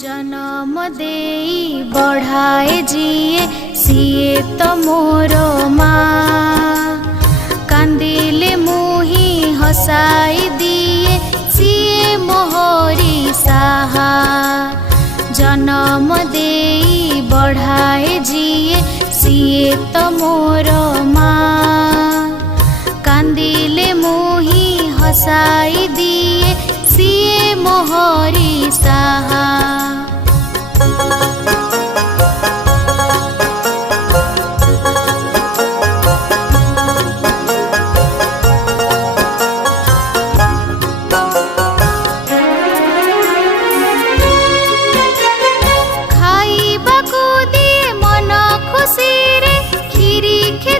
जन्म देई बढ़ाए जिए सिए तो मोर माँ, कांदिले मुही हसाई दिए सिए मोहरी साहा। जन्म देई बढ़ाए जिए सिए तो मोर माँ, कांदिले मुही हसाई दिए सिए मोहरी साहा।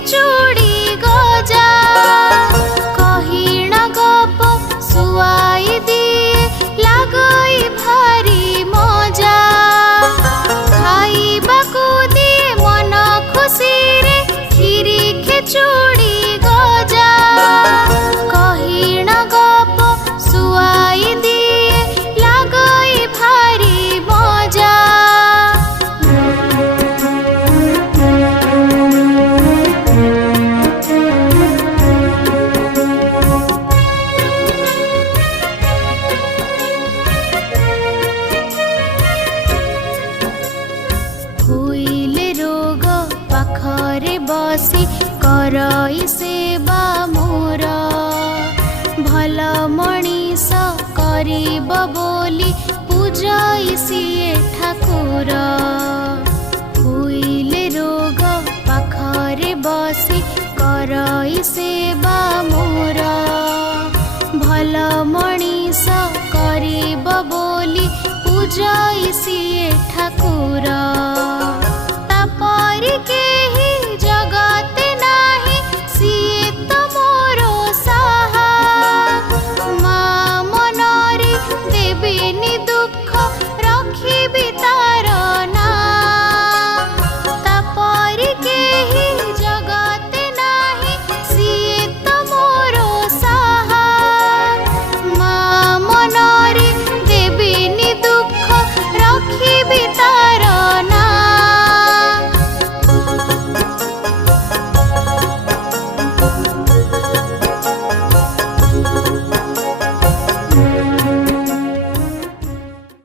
चूड़ी गजा कहिण गप सुआई दिए लागई भारी मजा। खाइबाकू दिए मन खुशी रे खीरी खिचुड़ी गजा कहिण गप सुआई दिए लागई भारी मजा। पाखरे बसी करई सेवा मोर, भल मणिष करिब बोली पूजई सिए ठाकुर। हुइले रोग पाखरे बसी करई सेवा मोर, भल मणिष करिब बोली पूजई सिए ठाकुर।